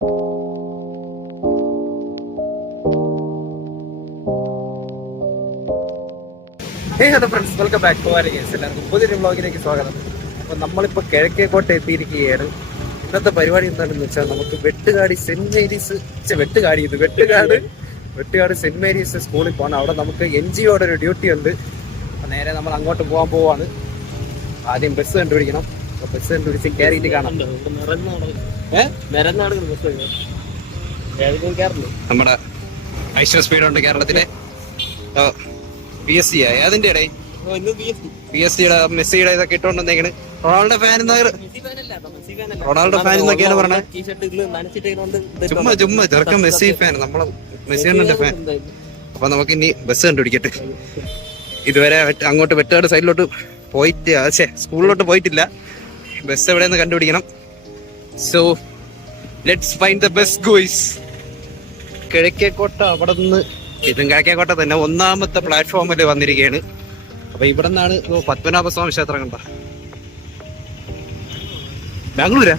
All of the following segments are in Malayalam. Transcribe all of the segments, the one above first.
Hello friends, welcome back to ആരിഗേസ്. എല്ലാവർക്കും പുതിയൊരു വ്ളോഗിലേക്ക് സ്വാഗതം. അപ്പോൾ നമ്മളിപ്പോൾ കിഴക്കേക്കോട്ട എത്തിയിരിക്കുകയാണ്. ഇന്നത്തെ പരിപാടി എന്താണെന്ന് വെച്ചാൽ നമുക്ക് വെട്ടുകാട് സെന്റ് മേരീസ് സ്കൂളിൽ പോകണം. അവിടെ നമുക്ക് NGOയുടെ ഒരു ഡ്യൂട്ടി ഉണ്ട്. അപ്പോൾ നേരെ നമ്മൾ അങ്ങോട്ട് പോകാൻ പോവാണ്. ആദ്യം ബസ് കണ്ടുപിടിക്കണം. അപ്പോൾ ബസ് കണ്ടുപിടിച്ച് കയറിയിട്ട് കാണാം. നമ്മുടെ ഐശ്വര്യ സ്പീഡുണ്ട് കേരളത്തിലെ PSC അതിന്റെ ഇടയിൽ PSC മെസ്സിയുടെ ഇതൊക്കെ ഇട്ടോണ്ടെന്ന് റൊണാൾഡോ ഫാൻ എന്നൊക്കെയാണ് പറഞ്ഞത്. ചുമ്മാ ചെറുക്കൻ മെസ്സി ഫാൻ, നമ്മളെ മെസ്സിയുടെ ഫാൻ. അപ്പൊ നമുക്ക് ഇനി ബസ് കണ്ടുപിടിക്കട്ടെ. ഇതുവരെ അങ്ങോട്ട് വെട്ടാട് സൈഡിലോട്ട് പോയിട്ട് സ്കൂളിലോട്ട് പോയിട്ടില്ല. ബസ് എവിടെയെന്ന് കണ്ടുപിടിക്കണം. So let's find the bus guys. Kizhakkekotta അവിടെ നിന്ന് ഇതും കിഴക്കേക്കോട്ട തന്നെ ഒന്നാമത്തെ പ്ലാറ്റ്ഫോമിൽ വന്നിരിക്കുകയാണ്. അപ്പൊ ഇവിടെ നിന്നാണ് പത്മനാഭസ്വാമി ക്ഷേത്രം കണ്ട. ബാംഗ്ലൂരാ?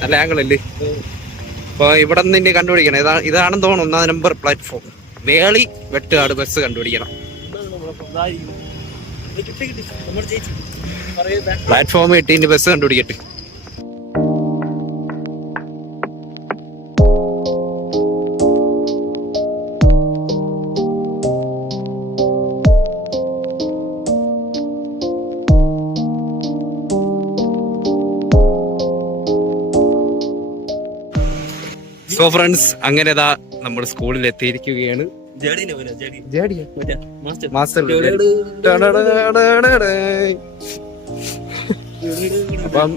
നല്ല ആംഗിൾ അല്ലേ? അപ്പൊ ഇവിടെ നിന്ന് ഇനി കണ്ടുപിടിക്കണം. ഇതാണെന്ന് തോന്നുന്നു 1-ാം നമ്പർ പ്ലാറ്റ്ഫോം. വേളി വെട്ടുകാട് ബസ് കണ്ടുപിടിക്കണം. പ്ലാറ്റ്ഫോം കിട്ടി, ഇനി ബസ് കണ്ടുപിടിക്കട്ടെ. സോ ഫ്രണ്ട്സ്, അങ്ങനെ നമ്മൾ സ്കൂളിൽ എത്തിയിരിക്കുകയാണ്. അപ്പം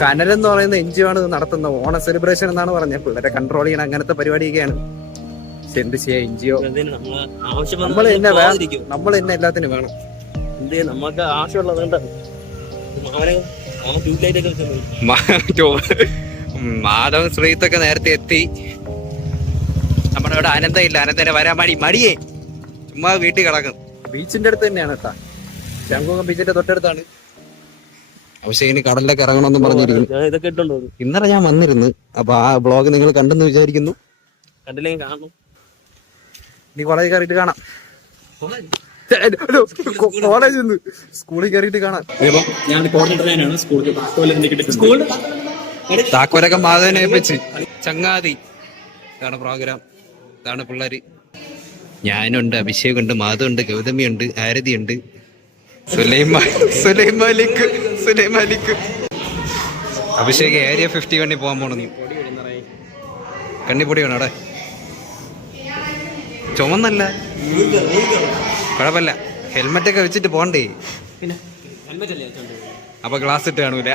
കനലെന്ന് പറയുന്ന NGO ആണ് നടത്തുന്ന ഓണ സെലിബ്രേഷൻ എന്നാണ് പറഞ്ഞത്. പിള്ളേരെ കൺട്രോൾ ചെയ്യണം, അങ്ങനത്തെ പരിപാടിയൊക്കെയാണ്. എന്ത് ചെയ്യാ, NGO നമ്മൾ തന്നെ എല്ലാത്തിനും വേണം. നമുക്ക് ആവശ്യമുള്ളത് മാധവൻ ശ്രീത്തൊക്കെ നേരത്തെ എത്തി. നമ്മുടെ ഇവിടെ അനന്തനെ വരാൻ മടിയേ ചുമ്മാ വീട്ടിൽ കിടക്കും. ബീച്ചിന്റെ അടുത്ത് തന്നെയാണ് കേട്ടാ, ശംഖുമുഖം ബീച്ചിന്റെ തൊട്ടടുത്താണ്. പക്ഷേ ഇനി കടലിലേക്ക് ഇറങ്ങണമെന്ന് പറഞ്ഞിരിക്കുന്നു. ഇന്നലെ ഞാൻ വന്നിരുന്നു. അപ്പൊ ആ ബ്ലോഗ് നിങ്ങൾ കണ്ടെന്ന് വിചാരിക്കുന്നു. നീ കോളേജ് കയറിയിട്ട് കാണാം. കോളേജിൽ നിന്ന് സ്കൂളിൽ കയറിയിട്ട് കാണാം. താക്കോലൊക്കെ മാധവനെ ഏൽപ്പിച്ച് ചങ്ങാതി. ഇതാണ് പ്രോഗ്രാം, ഇതാണ് പിള്ളേര്. ഞാനുണ്ട്, അഭിഷേകുണ്ട്, മാധവുണ്ട്, ഗൗതമിയുണ്ട്, ആരതിയുണ്ട്, സുലൈമാലിക്ക്. അഭിഷേക് ഏരിയ 51 പോകാൻ പോണെന്ന്. കണ്ണിപ്പൊടി വേണം അവിടെ. ചുമന്നല്ല, കുഴപ്പമില്ല. ഹെൽമെറ്റൊക്കെ വെച്ചിട്ട് പോണ്ടേ. അപ്പൊ ഗ്ലാസ് ഇട്ട് കാണൂല.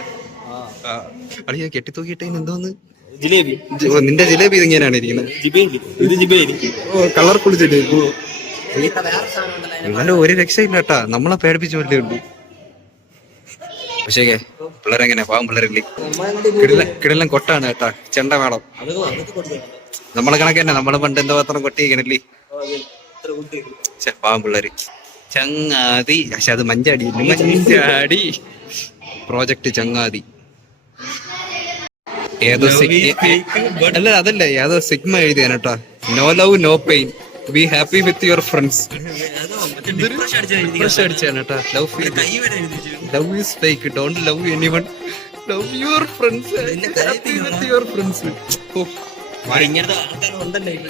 അടിയാ കെട്ടി തൂക്കിയിട്ടേ എന്തോന്ന് ജിലേബി. നിന്റെ ജിലേബി ഇങ്ങനെയാണ് ഇരിക്കുന്നത്. കളർഫുൾ ജിലേബി. എന്നാലും ഒരു രക്ഷയില്ല കേട്ടാ, നമ്മളെ പേടിപ്പിച്ചു വല്ലേ ഉള്ളൂ. പക്ഷേ പിള്ളേരെങ്ങനെ പാവം പിള്ളേരില്ലേ, കിടലം കൊട്ടാണ് കേട്ടാ. ചെണ്ട വേണം നമ്മളെ കണക്ക് തന്നെ. നമ്മളെ പണ്ട് എന്തോ പത്രം കൊട്ടിയിരിക്കണല്ലേ. പാവം പിള്ളേര് ചങ്ങാതി. പക്ഷെ അത് മഞ്ചാടി പ്രോജക്ട് ചങ്ങാതി. അതല്ല, ഏതോ സിഗ്മ എഴുതിയാണ് കേട്ടാ. No love no pain, be happy with your friends. അടിച്ചാണ് കേട്ടാ. Love is fake, don't love anyone, love your friends, happy with your friends.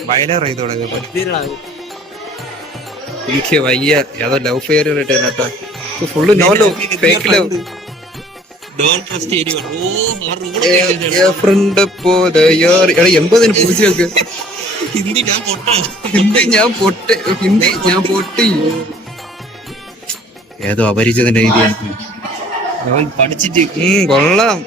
വയലാർ ചെയ്ത് തുടങ്ങി. എനിക്ക് വയ്യ. ഏതോ ലവ് ഫെയർ കിട്ടാൻ കേട്ടാ. Full no love, fake love. Don't trust anyone. Friend പോലെ 80 പൂച്ചയൊക്കെ. ഹിന്ദി ഞാൻ പൊട്ടി. ഏതോ അപരിചിതന്റെ എഴുതിയാണ്. ഞാൻ പഠിച്ചിട്ട് കൊള്ളാം.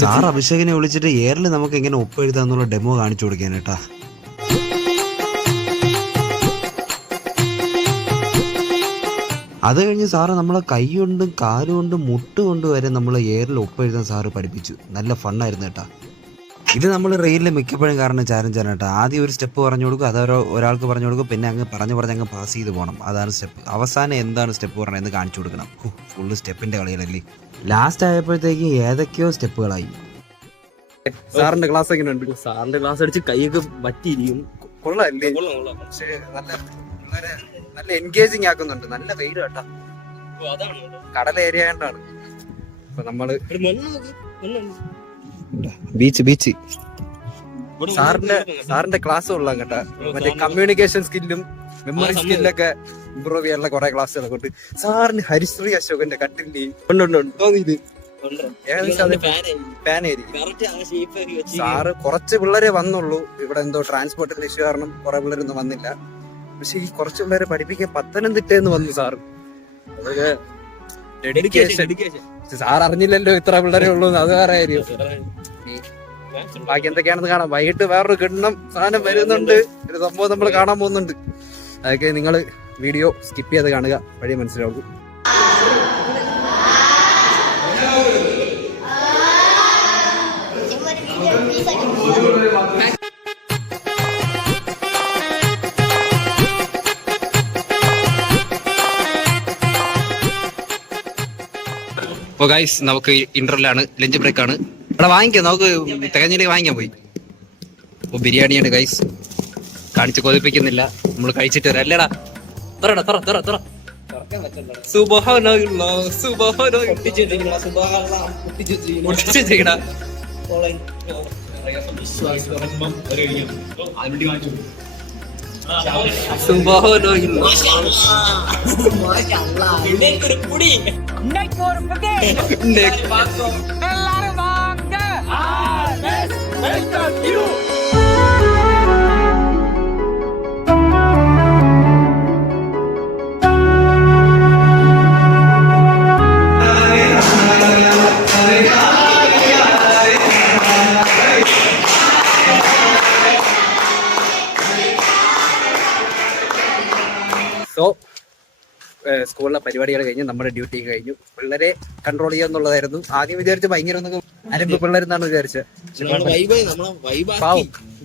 സാർ അഭിഷേകിനെ വിളിച്ചിട്ട് എയറിൽ നമുക്ക് എങ്ങനെ ഒപ്പ് എഴുതാന്നുള്ള ഡെമോ കാണിച്ചു കൊടുക്കാനേട്ടാ. അത് കഴിഞ്ഞ് സാറ് നമ്മളെ കൈ കൊണ്ടും കാലുകൊണ്ടും മുട്ടുകൊണ്ടും വരെ നമ്മൾ എയറിൽ ഒപ്പ് എഴുതാൻ സാറ് പഠിപ്പിച്ചു. നല്ല ഫണ്ണായിരുന്നു കേട്ടാ. ഇത് നമ്മൾ റെയിലിൽ മിക്കപ്പോഴും കാരണം ചാലഞ്ചാണ് കേട്ടോ. ആദ്യം ഒരു സ്റ്റെപ്പ് പറഞ്ഞു കൊടുക്കും, അത് ഒരാൾക്ക് പറഞ്ഞു കൊടുക്കും, പിന്നെ അങ്ങ് പറഞ്ഞ് പാസ് ചെയ്ത് പോകണം. അതാണ് സ്റ്റെപ്പ്. അവസാനം എന്താണ് സ്റ്റെപ്പ് പറഞ്ഞതെന്ന് കാണിച്ചു കൊടുക്കണം. ഫുള്ള് സ്റ്റെപ്പിന്റെ കളികളല്ലേ. ലാസ്റ്റ് ആയപ്പോഴത്തേക്ക് ഏതൊക്കെയോ സ്റ്റെപ്പുകളായി. സാറിന്റെ ക്ലാസ് എങ്ങനെയുണ്ട്? സാറിന്റെ ക്ലാസ് അടിച്ച് കൈയൊക്കെ പറ്റിയിരിക്കും. കൊള്ളാല്ലേ? പക്ഷേ നല്ല എൻഗേജിങ് ആക്കുന്നുണ്ട്. നല്ല വെയിൽ കേട്ടാ. കടൽ ഏരിയ കൊണ്ടാണ്. അപ്പൊ നമ്മള് ബീച്ച് സാറിന്റെ ക്ലാസ് കൊള്ളാം കേട്ടാ. മറ്റേ കമ്മ്യൂണിക്കേഷൻ സ്കില്ലും മെമ്മറി സ്കില്ലൊക്കെ ഇമ്പ്രൂവ് ചെയ്യാനുള്ള കുറെ ക്ലാസ്സുകളൊക്കെ ഉണ്ട്. സാറിന് ഹരിശ്രീ അശോകന്റെ കട്ടില്ലേ തോന്നിയത് സാറ് കുറച്ച് പിള്ളേരെ വന്നുള്ളൂ. ഇവിടെ എന്തോ ട്രാൻസ്പോർട്ടിന്റെ ഇഷ്യൂ കാരണം കുറെ പിള്ളേരൊന്നും വന്നില്ല. പക്ഷെ ഈ കുറച്ച് പിള്ളേരെ പഠിപ്പിക്കാൻ പത്തനംതിട്ടയെന്ന് വന്നു സാറ്. അതൊക്കെ ഡെഡിക്കേഷൻ. സാർ അറിഞ്ഞില്ലല്ലോ ഇത്ര പിള്ളേരെ ഉള്ളൂ. അത് വേറെ കാര്യം. ബാക്കി എന്തൊക്കെയാണെന്ന് കാണാം. വൈകിട്ട് വേറൊരു കിണ്ണം സാധനം വരുന്നുണ്ട്. ഒരു സംഭവം നമ്മൾ കാണാൻ പോകുന്നുണ്ട്. അതൊക്കെ നിങ്ങൾ വീഡിയോ സ്കിപ്പ് ചെയ്ത് കാണുക, വഴി മനസ്സിലാവും. ഓ ഗൈസ്, നമുക്ക് ഇന്റർവെല്ലാണ്, ലഞ്ച് ബ്രേക്ക് ആണ്. ഇവിടെ വാങ്ങിക്കാം, നമുക്ക് തികഞ്ഞിലേക്ക് വാങ്ങിക്കാൻ പോയി. അപ്പോൾ ബിരിയാണിയാണ് ഗൈസ്, കാണിച്ച് കൊതിപ്പിക്കുന്നില്ല. നമ്മൾ കഴിച്ചിട്ട് വരാം. അല്ലേടാ? സോ സ്കൂളിലെ പരിപാടികൾ കഴിഞ്ഞ് നമ്മുടെ ഡ്യൂട്ടി കഴിഞ്ഞു. പിള്ളേരെ കൺട്രോൾ ചെയ്യാന്നുള്ളതായിരുന്നു. ആദ്യം വിചാരിച്ച് ഭയങ്കര ഒന്നും അരമ്പ് പിള്ളേരെന്നാണ് വിചാരിച്ചത്.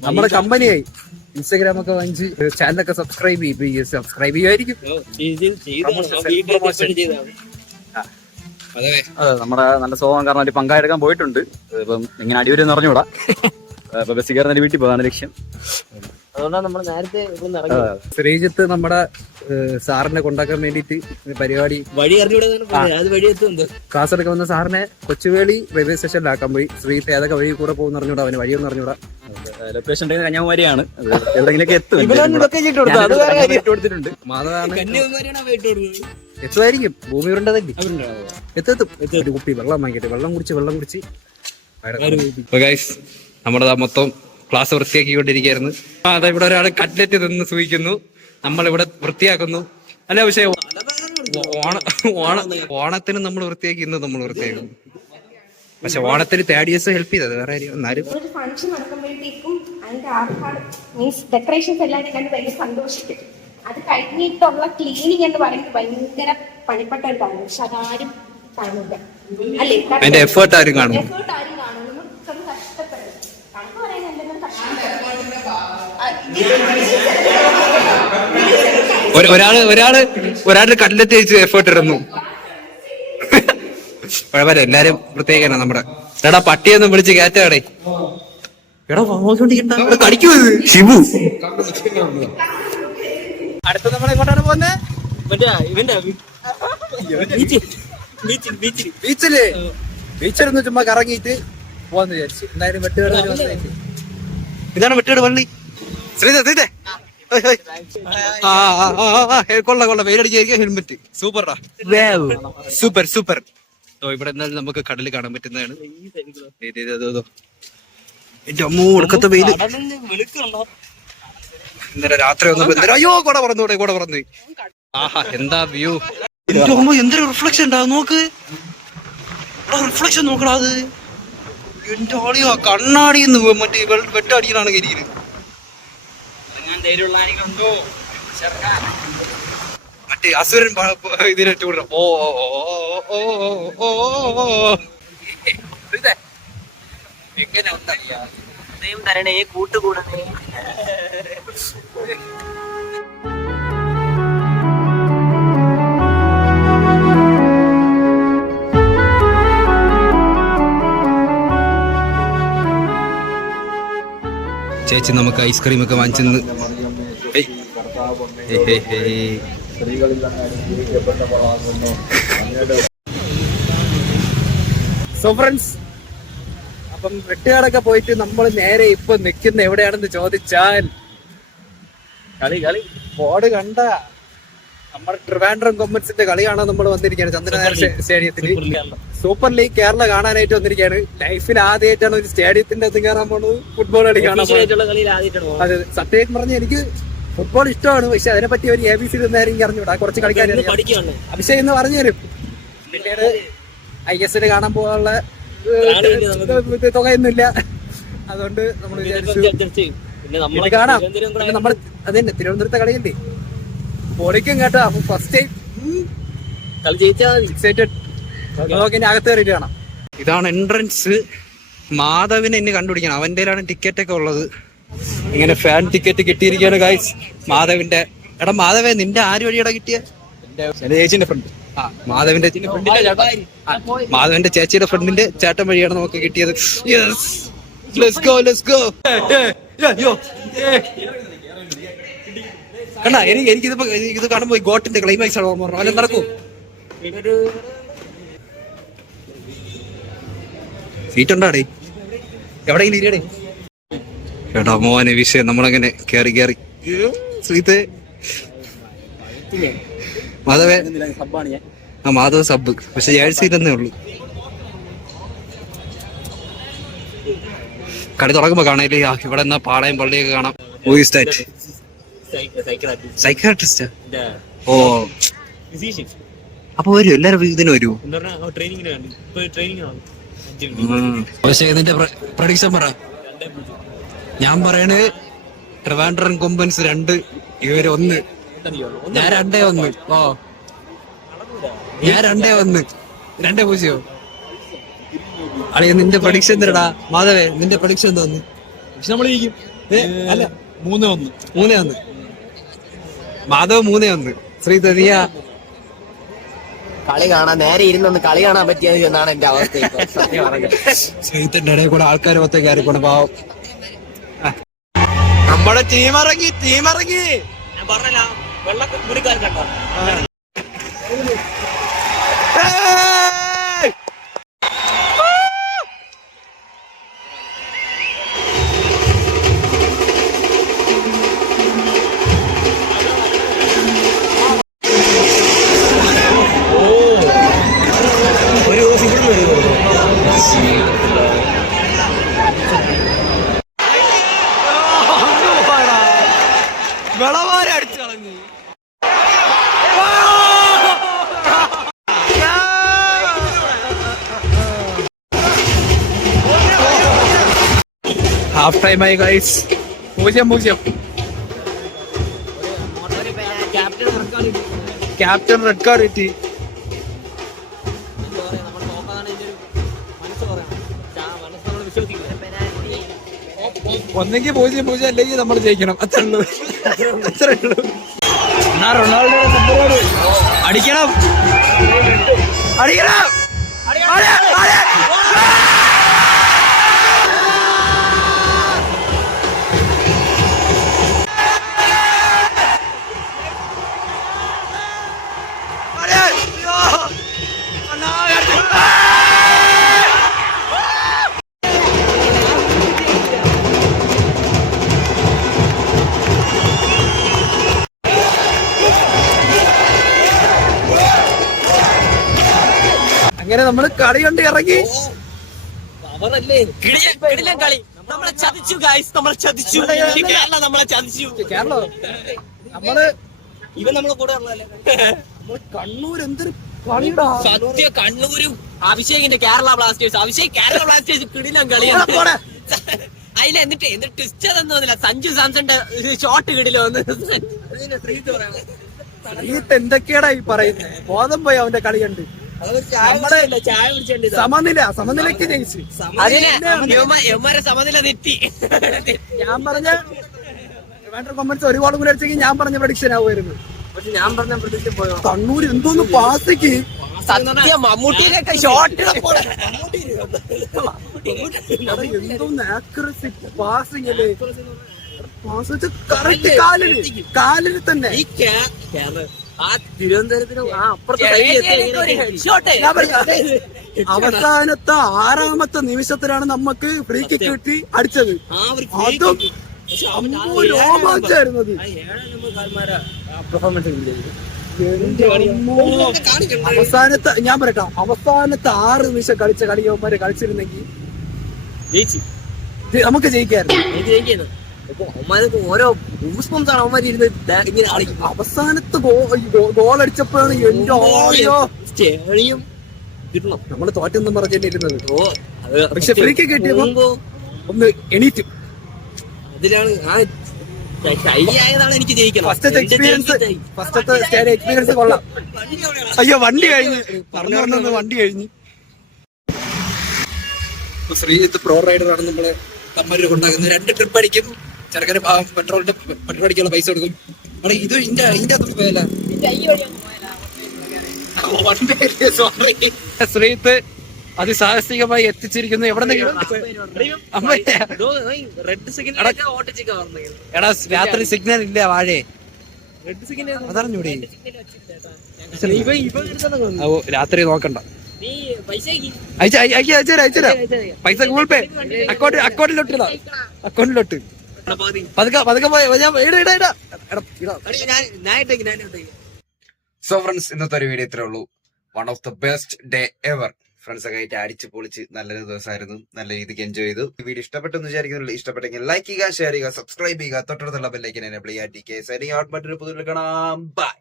നമ്മുടെ കമ്പനിയായി ഇൻസ്റ്റാഗ്രാം ഒക്കെ വാങ്ങിച്ച് ചാനലൊക്കെ സബ്സ്ക്രൈബ് ചെയ്യുമായിരിക്കും. അതെ, നമ്മുടെ നല്ല സ്വഭാവം കാരണം ഒരു പങ്കായെടുക്കാൻ പോയിട്ടുണ്ട്. ഇപ്പം എങ്ങനെ അടിവരെന്ന് പറഞ്ഞുകൂടാ. ഇപ്പൊ ബസ് കയറുന്ന വീട്ടിൽ പോകാൻ ലക്ഷ്യം. അതുകൊണ്ടാണ് നമ്മൾ നേരത്തെ ശ്രീജിത്ത് നമ്മുടെ സാറിനെ കൊണ്ടാക്കാൻ വേണ്ടിട്ട് പരിപാടി ക്ലാസ് എടുക്കാൻ വന്ന സാറിനെ കൊച്ചുവേളി റെയിൽവേ സ്റ്റേഷനിലാക്കാൻ പോയി. ശ്രീജിത്ത് ഏതൊക്കെ വഴി കൂടെ പോകുന്ന അറിഞ്ഞൂടാ, അവന് വഴിയൊന്നും അറിഞ്ഞൂടാ. ലൊക്കേഷൻ കന്യാകുമാരിയാണ്, എവിടെയെങ്കിലൊക്കെ എത്തും. എത്തുമായിരിക്കും. ഭൂമി ഉരുണ്ടതല്ലേ, എത്തും. കുപ്പി വെള്ളം വാങ്ങിക്കട്ടെ. വെള്ളം കുടിച്ച് നമ്മുടെ മൊത്തം ക്ലാസ് വൃത്തിയാക്കിക്കൊണ്ടിരിക്കുകയായിരുന്നു. അതാ ഇവിടെ ഒരാൾ കട്ട്ലറ്റ് നിന്ന് സൂഹിക്കുന്നു, നമ്മളിവിടെ വൃത്തിയാക്കുന്നു. അല്ല, പക്ഷേ ഓണത്തിന് നമ്മൾ വൃത്തിയാക്കി, ഇന്ന് നമ്മൾ വൃത്തിയാക്കുന്നു. പക്ഷെ ഓണത്തിന് തേർഡ് ഹെൽപ്പ് ചെയ്തത് വേറെ കാര്യം. എന്നാലും ഒരു ഫംഗ്ഷൻ നടക്കുമ്പോഴത്തേക്കും അതിന്റെ ആർഭാട് മീൻസ് ഡെക്കറേഷൻസ് എല്ലാവരും കണ്ട് ഭയങ്കര സന്തോഷിക്കും. അത് കഴിഞ്ഞിട്ടുള്ള ക്ലീനിങ് എന്ന് പറയുന്നത് ഭയങ്കര പണിപ്പെട്ട ഒരു കാര്യം. പക്ഷെ അതാരും കാണില്ല, അല്ലേ? അതിന്റെ എഫേർട്ട് ആരും കാണും. നമുക്കൊന്ന് കഷ്ടപ്പെടും. കണക്ക് പറയാൻ എന്തെങ്കിലും ഒരാള് കട്ട്ലറ്റ് കഴിച്ച് എഫേർട്ട് ഇടുന്നു. എല്ലാരും പ്രത്യേകമാണ് നമ്മുടെ. എടാ, പട്ടിയൊന്നും വിളിച്ച് കയറ്റാടേ. ഷിബു. അടുത്ത നമ്മൾ എങ്ങോട്ടാണ് പോകുന്നത്? ബീച്ചിലൊന്ന് ചുമ്മാ കറങ്ങിയിട്ട് പോവാന്ന് വിചാരിച്ചു. എന്തായാലും വെട്ടുകേട്. ഇതാണ് വെട്ടുകേട് പള്ളി. ശ്രീധേ കൊള്ള വെയിലടിക്കായിരിക്കും. ഹെൽമെറ്റ് സൂപ്പറാ, സൂപ്പർ. ഇവിടെ എന്നാലും നമുക്ക് കടല് കാണാൻ പറ്റുന്നതാണ്. എന്റെ അമ്മോ, ഒടുക്കത്തെ വെയില്. ഇന്നലെ രാത്രി വന്നപ്പോ അയ്യോ കൂടെ പറന്നു. ആഹാ എന്താ വ്യൂ, എന്തൊരു റിഫ്ലക്ഷൻ ഉണ്ടാവും നോക്ക്. റിഫ്ലക്ഷൻ നോക്കടാ അത്. എന്റെ ആളിയോ കണ്ണാടിന്ന് മറ്റേ വെട്ടടിക്കണാണ് കരിയില്. മറ്റേ അസുരൻ ഇതിനിട്ട് വിടണം. ഓ ഓ ഓ എങ്ങനെ ഉണ്ടറിയാ തരണേ കൂട്ടുകൂടണേ. ചേച്ചി നമുക്ക് ഐസ്ക്രീം ഒക്കെ വാങ്ങിച്ചെന്ന്. സോ ഫ്രണ്ട്സ്, അപ്പം വെട്ടുകാടൊക്കെ പോയിട്ട് നമ്മൾ നേരെ ഇപ്പൊ നിൽക്കുന്ന എവിടെയാണെന്ന് ചോദിച്ചാൽ ബോർഡ് കണ്ട നമ്മുടെ ട്രിവാൻഡ്രം കൊമ്പൻസിന്റെ കളിയാണ് നമ്മൾ വന്നിരിക്കുകയാണ് ചന്ദ്രനായർ സ്റ്റേഡിയത്തിൽ. സൂപ്പർ ലീഗ് കേരള കാണാനായിട്ട് വന്നിരിക്കുകയാണ്. ലൈഫിൽ ആദ്യമായിട്ടാണ് ഒരു സ്റ്റേഡിയത്തിന്റെ അത് കയറാൻ പോകുന്നത്, ഫുട്ബോൾ കളി കാണാൻ പോകുന്നത്. അതെ, സത്യം പറഞ്ഞ എനിക്ക് ഫുട്ബോൾ ഇഷ്ടമാണ്, പക്ഷെ അതിനെപ്പറ്റി ഒരു ABC നേരം അറിഞ്ഞൂടാ. കുറച്ച് കളിക്കാൻ അഭിഷേക് എന്ന് പറഞ്ഞു തരും. പിന്നീട് ISL കാണാൻ പോകാനുള്ള തുകയൊന്നുമില്ല, അതുകൊണ്ട് നമ്മൾ വിചാരിച്ചു കാണാം. പിന്നെ നമ്മൾ അത് തന്നെ തിരുവനന്തപുരത്തെ കളിയല്ലേ, പൊളിക്കും കേട്ടോ. അപ്പൊ ഫസ്റ്റ് ടൈം എക്സൈറ്റഡ്. അകത്ത് കയറിയിട്ട് കാണാം. ഇതാണ് എൻട്രൻസ്. മാധവിനെ എന്നെ കണ്ടുപിടിക്കണം, അവന്റെ ടിക്കറ്റ് ഒക്കെ ഉള്ളത്. ഇങ്ങനെ ഫാൻ ടിക്കറ്റ് കിട്ടിയിരിക്കുകയാണ് ഗൈസ് മാധവിന്റെ. എടാ മാധവേ, നിന്റെ ആര് വഴിയടാ കിട്ടിയ? ചേച്ചിന്റെ ഫ്രണ്ട്. ആ മാധവിന്റെ ചേച്ചിയുടെ ഫ്രണ്ടിന്റെ ചേട്ടൻ വഴിയാണ് നമുക്ക് കിട്ടിയത്. കണ്ടാ, എനിക്കിതിപ്പോ ഇത് കാണുമ്പോ ഗോട്ടിന്റെ ക്ലൈമാക്സ് ആണ് ഓർമ്മ. അല്ല നടക്കൂ, സീറ്റ് ഉണ്ടാടേ, എവിടെയെങ്കിലും ഇരിയടേ. കേട്ടോ മോനെ വിഷയം, നമ്മളങ്ങനെ കേറി ശ്രീത്തെ മാധവേ. ആ മാധവ് സബ്, പക്ഷെ ജേഴ്സിയിലെന്നേ ഉള്ളു. കളി തുടങ്ങുമ്പോ കാണാല്ലേ ഇവിടെ എന്നാ പാളയം പള്ളിയൊക്കെ കാണാം. സൈക്കാട്രിസ്റ്റ്. ഓ അപ്പൊ വരൂ, എല്ലാരും ഇതിന് വരൂ. പക്ഷേ ഇതിന്റെ പ്രഡിക്ഷൻ പറ. ഞാൻ പറയണേ ട്രിവാൻഡ്രം കൊമ്പൻസ് 2, ഇവര് 1. ഞാൻ 2-1. ഓ ഞാൻ 2-1. 2-0. അളിയ നിന്റെ പ്രഡിക്ഷൻ എന്തടാ മാധവേ? നിന്റെ പ്രഡിക്ഷൻ എന്താന്ന്? അല്ല 3-1. മാധവ് 3-1. ശ്രീധ നീയാ? കളി കാണാൻ നേരെ ഇരുന്നൊന്ന് കളി കാണാൻ പറ്റിയത് എന്നാണ് എന്റെ അവസ്ഥ. ശ്രീധന്റെ ഇടയിൽ കൂടെ ആൾക്കാർ മൊത്തം കയറിപ്പോണ പാവം. നമ്മുടെ ടീം ഇറങ്ങി. ഞാൻ പറഞ്ഞല്ല, വെള്ളക്കാർ കണ്ടോ? വിളവാരെ അടിച്ചു കളഞ്ഞു. ഹാഫ് ടൈം ആയി ഗൈസ്. 0-0. ക്യാപ്റ്റൻ റെഡ് കാർഡ് കിട്ടി. ഒന്നെങ്കിൽ 0-0 അല്ലെങ്കിൽ നമ്മൾ ജയിക്കണം. അത്രേ ഉള്ളൂ. എന്നാ റൊണാൾഡോ അടിക്കണം. അങ്ങനെ നമ്മള് കളി കണ്ട് ഇറങ്ങി. അവരല്ലേ കളി നമ്മളെ ചതിച്ചു ഗൈസ്, നമ്മളെ ചതിച്ചു. ഈ കേരള നമ്മളെ ചതിച്ചു. കേരള നമ്മള് ഇവൻ നമ്മളെ കൂടെ ഉള്ളതല്ലേ. കണ്ണൂർ എന്തൊരു കളിയുടെ സത്യ കണ്ണൂരും അഭിഷേകിന്റെ കേരള ബ്ലാസ്റ്റേഴ്സ്. അഭിഷേക് കേരള ബ്ലാസ്റ്റേഴ്സ് കിടിലം കളിയാണ്. അതിൽ എന്നിട്ട് ട്വിസ്റ്റ് അതൊന്നുമില്ല. സഞ്ജു സാംസന്റെ ഷോട്ട് കിടിലോ എന്തൊക്കെയാടാ ഈ പറയുന്നത്? ബോധം പോയി അവന്റെ കളി കണ്ട്. സമനിലയ്ക്ക് ജയിച്ചു. എമാരെ സമനില തെറ്റി. ഞാൻ പറഞ്ഞ കൊമൻസ് ഒരു ഗോളും കൂടി അടിച്ചെങ്കിൽ ഞാൻ പറഞ്ഞ പ്രഡിക്ഷൻ ആവുമായിരുന്നു. പക്ഷെ ഞാൻ പറഞ്ഞ പ്രഡിക്ഷൻ പോയോ? കണ്ണൂർ എന്തോന്ന് പാസ്ക്ക് സത്യം മമ്മൂട്ടിയിലൊക്കെ ഷോട്ട് എന്തോന്ന് ആക്യുറസി പാസിംഗ് അല്ലേ. പാസ് കറക്റ്റ് കാലിന് തന്നെ. ആ തിരുവനന്തപുരത്തിന് അപ്പുറത്തെ അവസാനത്തെ 6ാമത്തെ നിമിഷത്തിലാണ് നമുക്ക് ഫ്രീ കിക്ക് കിട്ടി അടിച്ചത്. അതും രോമാഞ്ചായിരുന്നത്. അവസാനത്തെ ഞാൻ പറയട്ടെ, അവസാനത്തെ 6 നിമിഷം കളിച്ച കളിയന്മാര് കളിച്ചിരുന്നെങ്കിൽ നമുക്ക് ജയിക്കായിരുന്നു. ഓരോ ആണ് അവന്മാര് ഇരുന്ന് ഇങ്ങനെ കളിക്കും. അവസാനത്തെ ഗോൾ അടിച്ചപ്പോഴാണ് എന്റെ ഓരോ സ്റ്റേഡിയം കിട്ടണം. നമ്മള് തോറ്റെന്നും പറഞ്ഞിരുന്നത്. പക്ഷെ ഫ്രീ കിക്ക് കിട്ടിയപ്പോ ഒന്ന് എണീറ്റ്. അതിലാണ് ആ ശൈലിയായതാണ് എനിക്ക് ജയിക്കണം. ഫസ്റ്റത്തെ എക്സ്പീരിയൻസ് കൊള്ളാം. അയ്യോ വണ്ടി കഴിഞ്ഞ് പറഞ്ഞു വണ്ടി കഴിഞ്ഞ്. ശ്രീജിത്ത് പ്രോ റൈഡറാണ് നമ്മള് തമ്മൂര് കൊണ്ടാക്കുന്നത്. 2 ട്രിപ്പ് അടിക്കും. ചെറുക്കന് പെട്രോൾ അടിക്കാനുള്ള പൈസ കൊടുക്കും. അവിടെ ഇത് ഇതിന്റെ അത്ര പോയല്ല. ശ്രീജിത്ത് അതിസാഹസികമായി എത്തിച്ചിരിക്കുന്നു. എവിടെ എടാ രാത്രി സിഗ്നൽ ഇല്ല വാഴേ. അതറിഞ്ഞൂടെ? രാത്രി നോക്കണ്ട. അയച്ചരാ പൈസ ഗൂഗിൾ പേ അക്കൗണ്ടിലോട്ട് പതുക്കെ പോയ. സോ ഫ്രണ്ട്സ്, ഇന്നത്തെ ഒരു വീഡിയോ ഇത്രേ ഉള്ളൂ. One of the best day ever. Friends ഒക്കെ ആയിട്ട് അടിച്ചു പൊളിച്ച് നല്ലൊരു ദിവസമായിരുന്നു. നല്ല രീതിക്ക് എൻജോയ് ചെയ്തു. ഈ വീഡിയോ ഇഷ്ടപ്പെട്ടെന്ന് വിചാരിക്കുന്നുള്ളൂ. ഇഷ്ടപ്പെട്ടെങ്കിൽ ലൈക്ക് ചെയ്യുക, ഷെയർ ചെയ്യുക, സബ്സ്ക്രൈബ് ചെയ്യുക, തൊട്ടടുത്തുള്ള ബെല്ലൈക്കൻ എനേബിൾ ചെയ്യുക. TK signing out. മറ്റൊരു പുതിയ കാണാം. ബൈ.